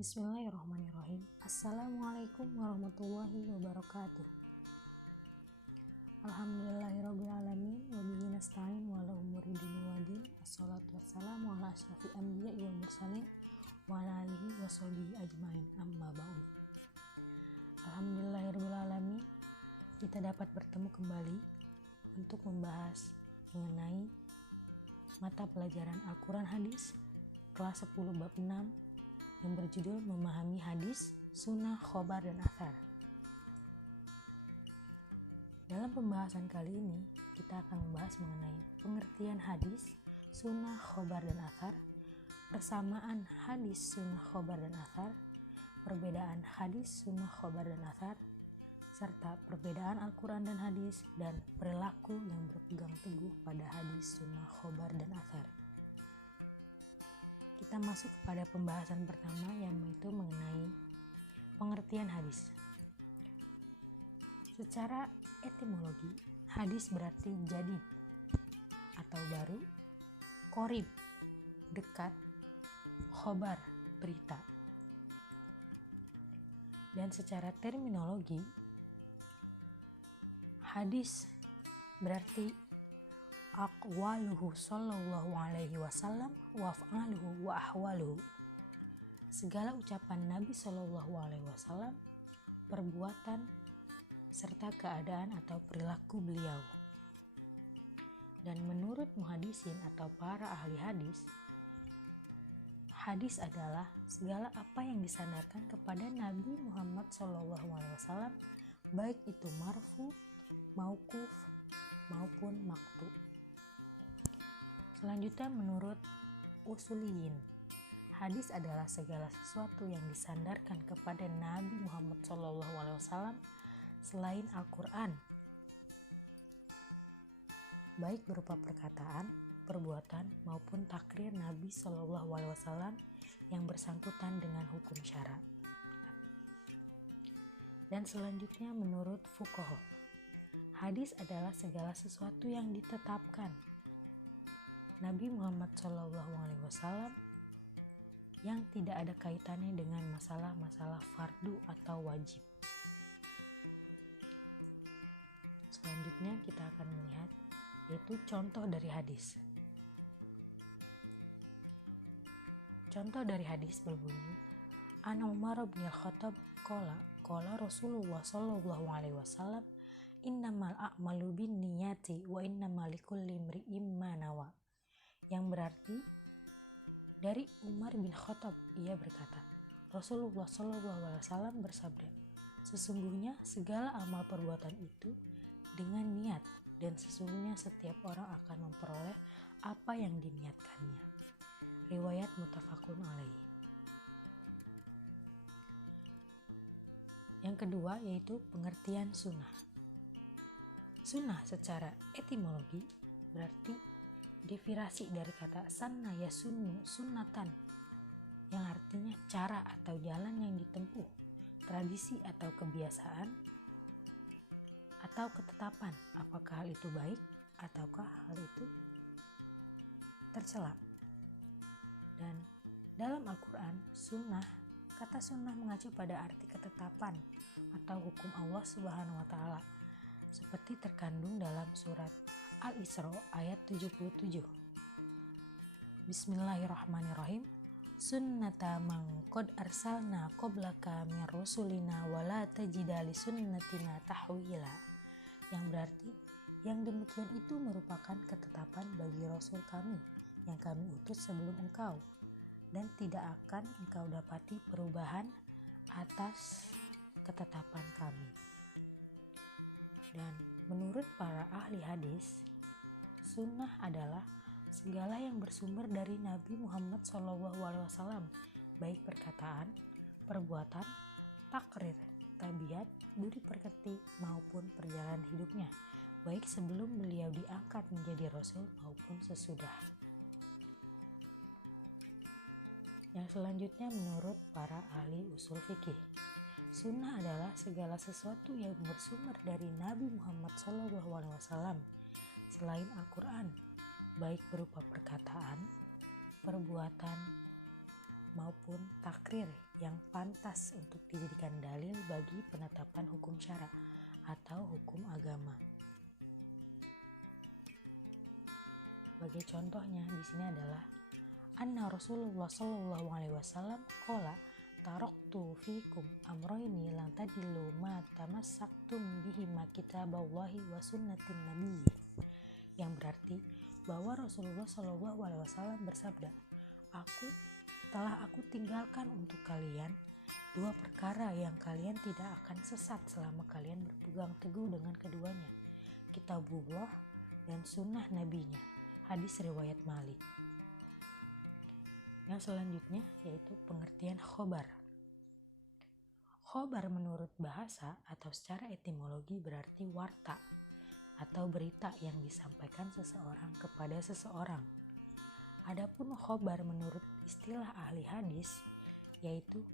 Bismillahirrahmanirrahim. Assalamualaikum warahmatullahi wabarakatuh. Alhamdulillahirrabbilalamin. Wabihi nasta'in wa ala umuri dini wadin. Assalatu wassalamu ala asyrafil anbiya'i wal mursalin wa ala alihi wa sahbihi ajmain. Amma ba'du. Alhamdulillahirrabbilalamin. Kita dapat bertemu kembali untuk membahas mengenai mata pelajaran Al-Quran Hadis kelas 10 bab 6 yang berjudul Memahami Hadis, Sunnah, Khobar, dan Athar. Dalam pembahasan kali ini, kita akan membahas mengenai pengertian hadis, sunnah, khobar, dan athar, persamaan hadis, sunnah, khobar, dan athar, perbedaan hadis, sunnah, khobar, dan athar, serta perbedaan Al-Quran dan hadis, dan perilaku yang berpegang teguh pada hadis, sunnah, khobar, dan athar. Kita masuk kepada pembahasan pertama, yaitu mengenai pengertian hadis. Secara etimologi, hadis berarti jadid atau baru, qorib dekat, khobar berita. Dan secara terminologi, hadis berarti aqwaluhu sallallahu alaihi wasallam wa af'aluhu wa ahwaluhu. Segala ucapan Nabi sallallahu alaihi wasallam, perbuatan serta keadaan atau perilaku beliau. Dan menurut muhadisin atau para ahli hadis, hadis adalah segala apa yang disandarkan kepada Nabi Muhammad sallallahu alaihi wasallam, baik itu marfu, mauquf maupun maqtu. Selanjutnya menurut usuliyin, hadis adalah segala sesuatu yang disandarkan kepada Nabi Muhammad SAW selain Al-Quran, baik berupa perkataan, perbuatan maupun takrir Nabi SAW yang bersangkutan dengan hukum syara. Dan selanjutnya menurut fuqaha, hadis adalah segala sesuatu yang ditetapkan Nabi Muhammad SAW yang tidak ada kaitannya dengan masalah-masalah fardu atau wajib. Selanjutnya kita akan melihat yaitu contoh dari hadis. Contoh dari hadis berbunyi, An Umar bin Khattab qala Rasulullah sallallahu alaihi wasallam, innamal a'malu binniyati wa innamal likulli imri'in ma nawa. Yang berarti dari Umar bin Khattab, ia berkata, Rasulullah SAW bersabda, sesungguhnya segala amal perbuatan itu dengan niat, dan sesungguhnya setiap orang akan memperoleh apa yang diniatkannya. Riwayat muttafaqun alaih. Yang kedua yaitu pengertian sunnah. Sunnah secara etimologi berarti definisi dari kata sanna yasunnu sunnatan, yang artinya cara atau jalan yang ditempuh, tradisi atau kebiasaan, atau ketetapan, apakah hal itu baik ataukah hal itu tercela. Dan dalam Al-Quran, kata sunnah mengacu pada arti ketetapan atau hukum Allah Subhanahu wa Ta'ala, seperti terkandung dalam surat Al-Isra ayat 77. Bismillahirrahmanirrahim. Sunnata man qad arsalna qablaka min rusulina wa la tajida li sunnatina tahwila. Yang berarti yang demikian itu merupakan ketetapan bagi rasul kami yang kami utus sebelum engkau, dan tidak akan engkau dapati perubahan atas ketetapan kami. Dan menurut para ahli hadis, sunnah adalah segala yang bersumber dari Nabi Muhammad SAW, baik perkataan, perbuatan, takrir, tabiat, budi pekerti maupun perjalanan hidupnya, baik sebelum beliau diangkat menjadi rasul maupun sesudah. Yang selanjutnya menurut para ahli usul fikih, sunnah adalah segala sesuatu yang bersumber dari Nabi Muhammad SAW selain Al-Quran, baik berupa perkataan, perbuatan, maupun takrir yang pantas untuk dijadikan dalil bagi penetapan hukum syara atau hukum agama. Sebagai contohnya di sini adalah anna Rasulullah sallallahu alaihi wasallam qala taraktu fikum amroini lan tadillu ma tamassaktum bihima kitaballahi wa sunnatin nabiy, yang berarti bahwa Rasulullah sallallahu alaihi wasallam bersabda, aku tinggalkan untuk kalian dua perkara yang kalian tidak akan sesat selama kalian berpegang teguh dengan keduanya, kitabullah dan sunnah nabinya. Hadis riwayat Malik. Yang selanjutnya yaitu pengertian khobar. Khobar menurut bahasa atau secara etimologi berarti warta atau berita yang disampaikan seseorang kepada seseorang. Adapun khobar menurut istilah ahli hadis yaitu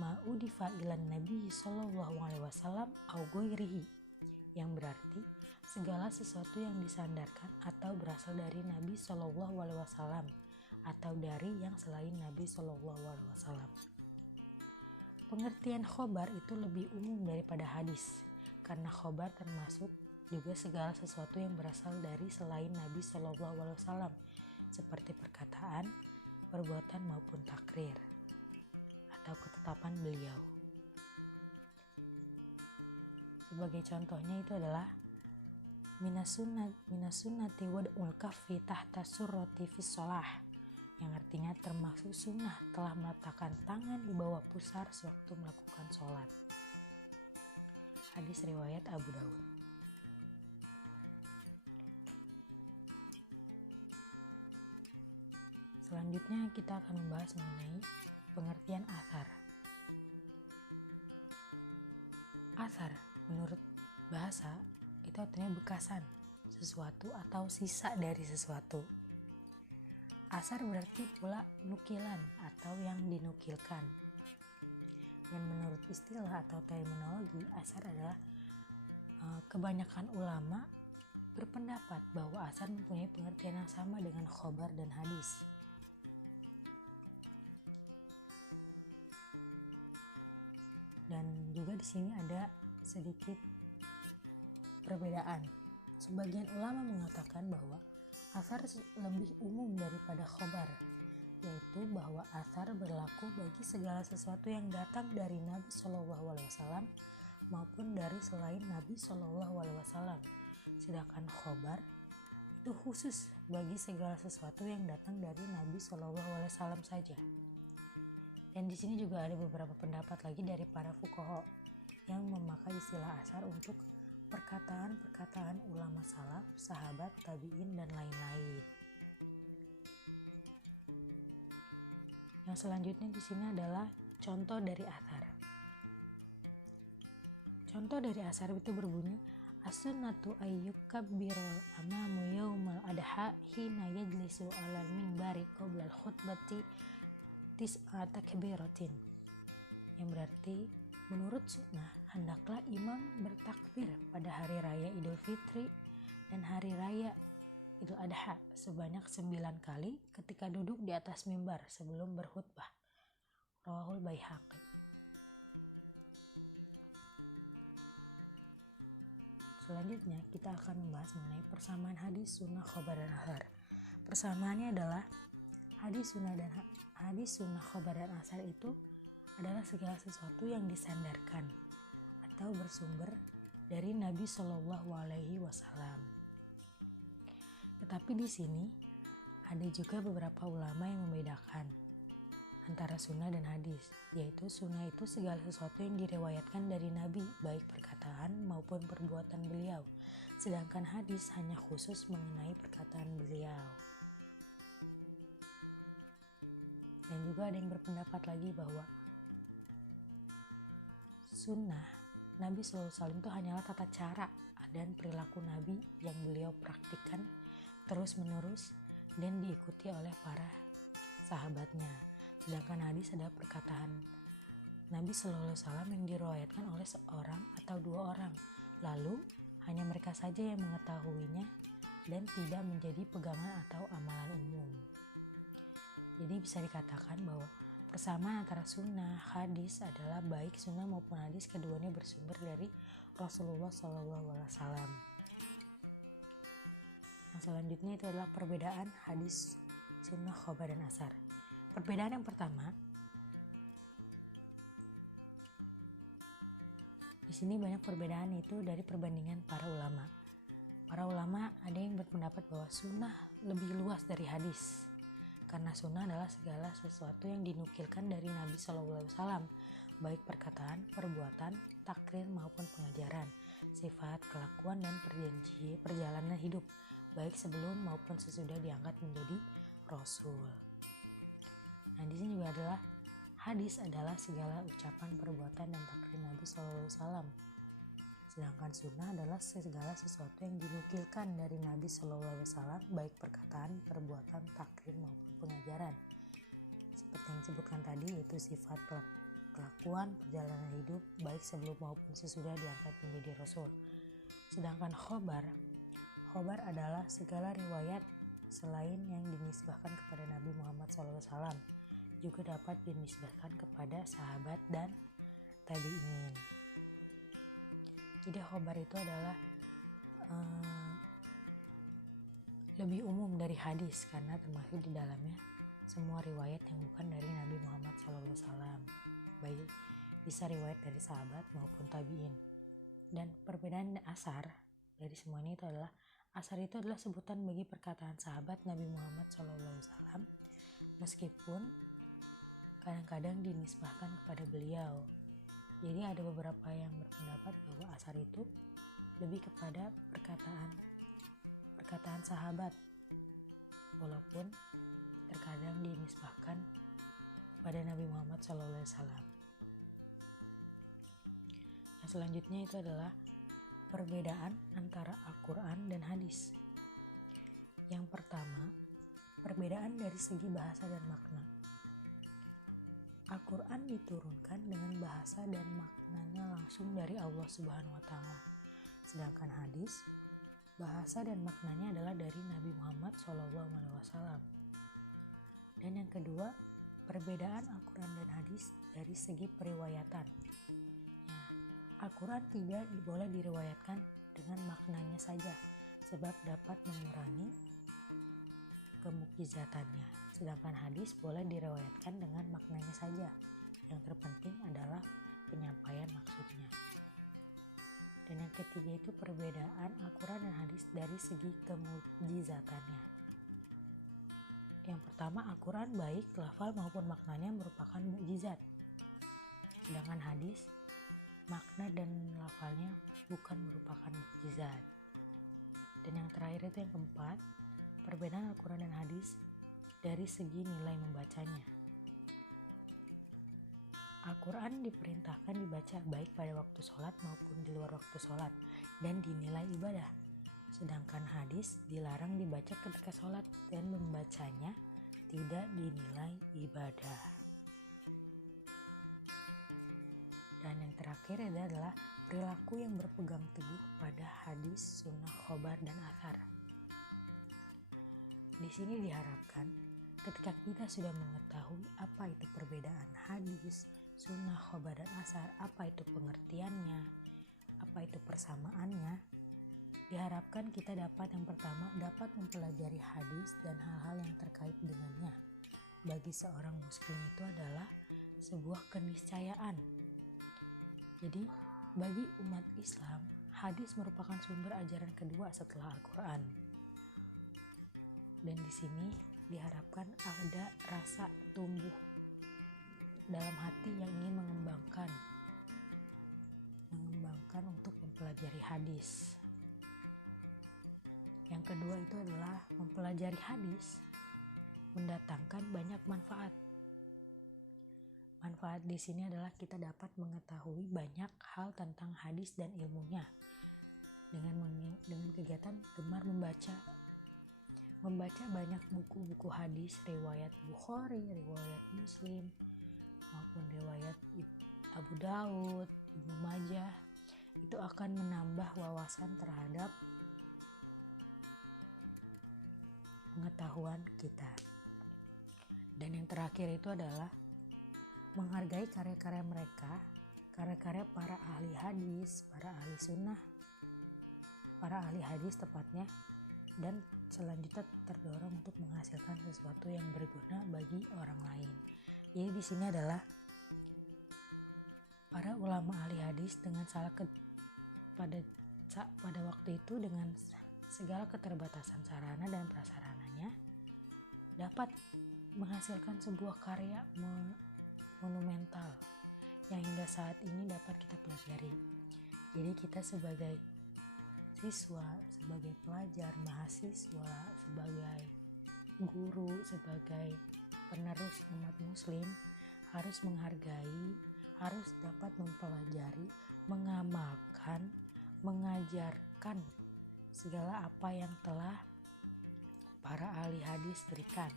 ma'udifa ilan nabi sallallahu alaihi wasallam au ghairihi, yang berarti segala sesuatu yang disandarkan atau berasal dari Nabi sallallahu alaihi wasallam atau dari yang selain Nabi sallallahu alaihi wasallam. Pengertian khobar itu lebih umum daripada hadis, karena khobar termasuk juga segala sesuatu yang berasal dari selain Nabi sallallahu alaihi wasallam, seperti perkataan, perbuatan maupun takrir atau ketetapan beliau. Sebagai contohnya itu adalah minasunnati wad'ul kaffi tahta surrati fis shalah, yang artinya termasuk sunnah telah meletakkan tangan di bawah pusar sewaktu melakukan sholat. Hadis riwayat Abu Daud. Selanjutnya kita akan membahas mengenai pengertian athar. Athar menurut bahasa itu artinya bekasan sesuatu atau sisa dari sesuatu. Asar berarti pula nukilan atau yang dinukilkan. Dan menurut istilah atau terminologi, asar adalah kebanyakan ulama berpendapat bahwa asar mempunyai pengertian yang sama dengan khobar dan hadis. Dan juga di sini ada sedikit perbedaan. Sebagian ulama mengatakan bahwa athar lebih umum daripada khobar, yaitu bahwa athar berlaku bagi segala sesuatu yang datang dari Nabi Shallallahu Alaihi Wasallam maupun dari selain Nabi Shallallahu Alaihi Wasallam. Sedangkan khobar itu khusus bagi segala sesuatu yang datang dari Nabi Shallallahu Alaihi Wasallam saja. Dan di sini juga ada beberapa pendapat lagi dari para fuqaha yang memakai istilah athar untuk perkataan-perkataan ulama salaf, sahabat, tabi'in, dan lain-lain. Yang selanjutnya di sini adalah contoh dari athar. Contoh dari athar itu berbunyi, as-sunnatu ayyukabbirul amamu yaumal adha hina yajlisu alal minbari qoblal khutbati tis'ata kabiratin, yang berarti menurut sunnah, hendaklah imam bertakbir pada hari raya Idul Fitri dan hari raya Idul Adha sebanyak 9 kali ketika duduk di atas mimbar sebelum berkhutbah. Rawahul Baihaqi. Selanjutnya kita akan membahas mengenai persamaan hadis, sunnah, khobar, dan athar. Persamaannya adalah hadis, sunnah, khobar, dan athar itu adalah segala sesuatu yang disandarkan atau bersumber dari Nabi Shallallahu Alaihi Wasallam. Tetapi di sini ada juga beberapa ulama yang membedakan antara sunnah dan hadis, yaitu sunnah itu segala sesuatu yang direwayatkan dari Nabi, baik perkataan maupun perbuatan beliau, sedangkan hadis hanya khusus mengenai perkataan beliau. Dan juga ada yang berpendapat lagi bahwa sunnah Nabi SAW itu hanyalah tata cara dan perilaku Nabi yang beliau praktikkan terus-menerus dan diikuti oleh para sahabatnya. Sedangkan hadis adalah perkataan Nabi SAW yang diriwayatkan oleh seorang atau dua orang, lalu hanya mereka saja yang mengetahuinya dan tidak menjadi pegangan atau amalan umum. Jadi bisa dikatakan bahwa Persamaan antara sunnah, hadis adalah baik sunnah maupun hadis keduanya bersumber dari Rasulullah SAW. Yang selanjutnya itu adalah perbedaan hadis, sunnah, khobar, dan asar. Perbedaan yang pertama, di sini banyak perbedaan itu dari perbandingan para ulama. Para ulama ada yang berpendapat bahwa sunnah lebih luas dari hadis, karena sunnah adalah segala sesuatu yang dinukilkan dari Nabi SAW, baik perkataan, perbuatan, takrir maupun pengajaran, sifat, kelakuan, dan perjalanan hidup, baik sebelum maupun sesudah diangkat menjadi Rasul. Nah, di sini juga adalah hadis adalah segala ucapan, perbuatan, dan takrir Nabi SAW. Sedangkan sunnah adalah segala sesuatu yang dinukilkan dari Nabi SAW, baik perkataan, perbuatan, takrir maupun pengajaran. Seperti yang disebutkan tadi, yaitu sifat, kelakuan, perjalanan hidup, baik sebelum maupun sesudah diangkat menjadi Rasul. Sedangkan khobar adalah segala riwayat selain yang dinisbahkan kepada Nabi Muhammad SAW, juga dapat dinisbahkan kepada sahabat dan tabi'in. Jadi khobar itu adalah lebih umum dari hadis karena termasuk di dalamnya semua riwayat yang bukan dari Nabi Muhammad SAW, baik bisa riwayat dari sahabat maupun tabi'in. Dan perbedaan asar dari semua ini itu adalah asar itu adalah sebutan bagi perkataan sahabat Nabi Muhammad SAW, meskipun kadang-kadang dinisbahkan kepada beliau. Jadi ada beberapa yang berpendapat bahwa asar itu lebih kepada perkataan sahabat, walaupun terkadang dinisbahkan pada Nabi Muhammad SAW. Yang selanjutnya itu adalah perbedaan antara Al-Quran dan hadis. Yang pertama, perbedaan dari segi bahasa dan makna. Al-Quran diturunkan dengan bahasa dan maknanya langsung dari Allah Subhanahu wa Ta'ala. Sedangkan hadis, bahasa dan maknanya adalah dari Nabi Muhammad SAW. Dan yang kedua, perbedaan Al-Quran dan hadis dari segi periwayatan. Al-Quran tidak boleh diriwayatkan dengan maknanya saja, sebab dapat mengurangi kemukjizatannya. Sedangkan hadis boleh diriwayatkan dengan maknanya saja. Yang terpenting adalah penyampaian maksudnya. Dan yang ketiga itu perbedaan Al-Quran dan hadis dari segi kemukjizatannya. Yang pertama, Al-Quran baik lafal maupun maknanya merupakan mukjizat. Sedangkan hadis, makna dan lafalnya bukan merupakan mukjizat. Dan yang terakhir itu yang keempat, perbedaan Al-Quran dan hadis dari segi nilai membacanya. Al-Quran diperintahkan dibaca baik pada waktu sholat maupun di luar waktu sholat dan dinilai ibadah. Sedangkan hadis dilarang dibaca ketika sholat dan membacanya tidak dinilai ibadah. Dan yang terakhir adalah perilaku yang berpegang teguh pada hadis, sunnah, khobar, dan asar. Di sini diharapkan ketika kita sudah mengetahui apa itu perbedaan hadis, sunnah, khobar, dan asar, apa itu pengertiannya, apa itu persamaannya, diharapkan kita dapat yang pertama dapat mempelajari hadis dan hal-hal yang terkait dengannya. Bagi seorang muslim itu adalah sebuah keniscayaan. Jadi bagi umat Islam, hadis merupakan sumber ajaran kedua setelah Al-Quran. Dan di sini diharapkan ada rasa tumbuh dalam hati yang ingin mengembangkan untuk mempelajari hadis. Yang kedua itu adalah mempelajari hadis mendatangkan banyak manfaat. Manfaat di sini adalah kita dapat mengetahui banyak hal tentang hadis dan ilmunya dengan kegiatan gemar membaca banyak buku-buku hadis, riwayat Bukhari, riwayat Muslim, maupun riwayat Abu Daud, Ibnu Majah. Itu akan menambah wawasan terhadap pengetahuan kita. Dan yang terakhir itu adalah menghargai karya-karya mereka, karya-karya para ahli hadis, para ahli sunnah, para ahli hadis tepatnya, dan selanjutnya terdorong untuk menghasilkan sesuatu yang berguna bagi orang lain. Jadi di sini adalah para ulama ahli hadis dengan pada waktu itu dengan segala keterbatasan sarana dan prasarananya dapat menghasilkan sebuah karya monumental yang hingga saat ini dapat kita pelajari. Jadi kita sebagai siswa, sebagai pelajar, mahasiswa, sebagai guru, sebagai penerus umat muslim harus menghargai, harus dapat mempelajari, mengamalkan, mengajarkan segala apa yang telah para ahli hadis berikan.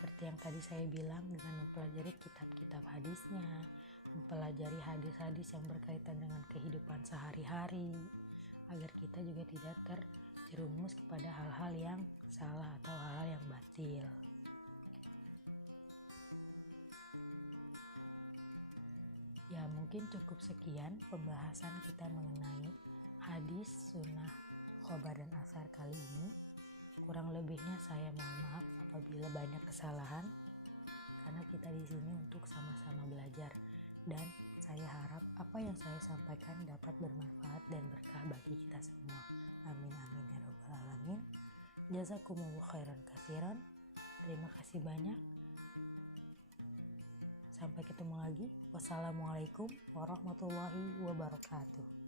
Seperti yang tadi saya bilang, dengan mempelajari kitab-kitab hadisnya, mempelajari hadis-hadis yang berkaitan dengan kehidupan sehari-hari, agar kita juga tidak terjerumus kepada hal-hal yang salah atau hal-hal yang batil. Ya, mungkin cukup sekian pembahasan kita mengenai hadis, sunnah, khobar, dan asar kali ini. Kurang lebihnya saya mohon maaf apabila banyak kesalahan, karena kita di sini untuk sama-sama belajar, dan saya harap apa yang saya sampaikan dapat bermanfaat dan berkah bagi kita semua. Amin amin ya rabbal alamin. Jazakumullahu khairan katsiran. Terima kasih banyak. Sampai ketemu lagi. Wassalamualaikum warahmatullahi wabarakatuh.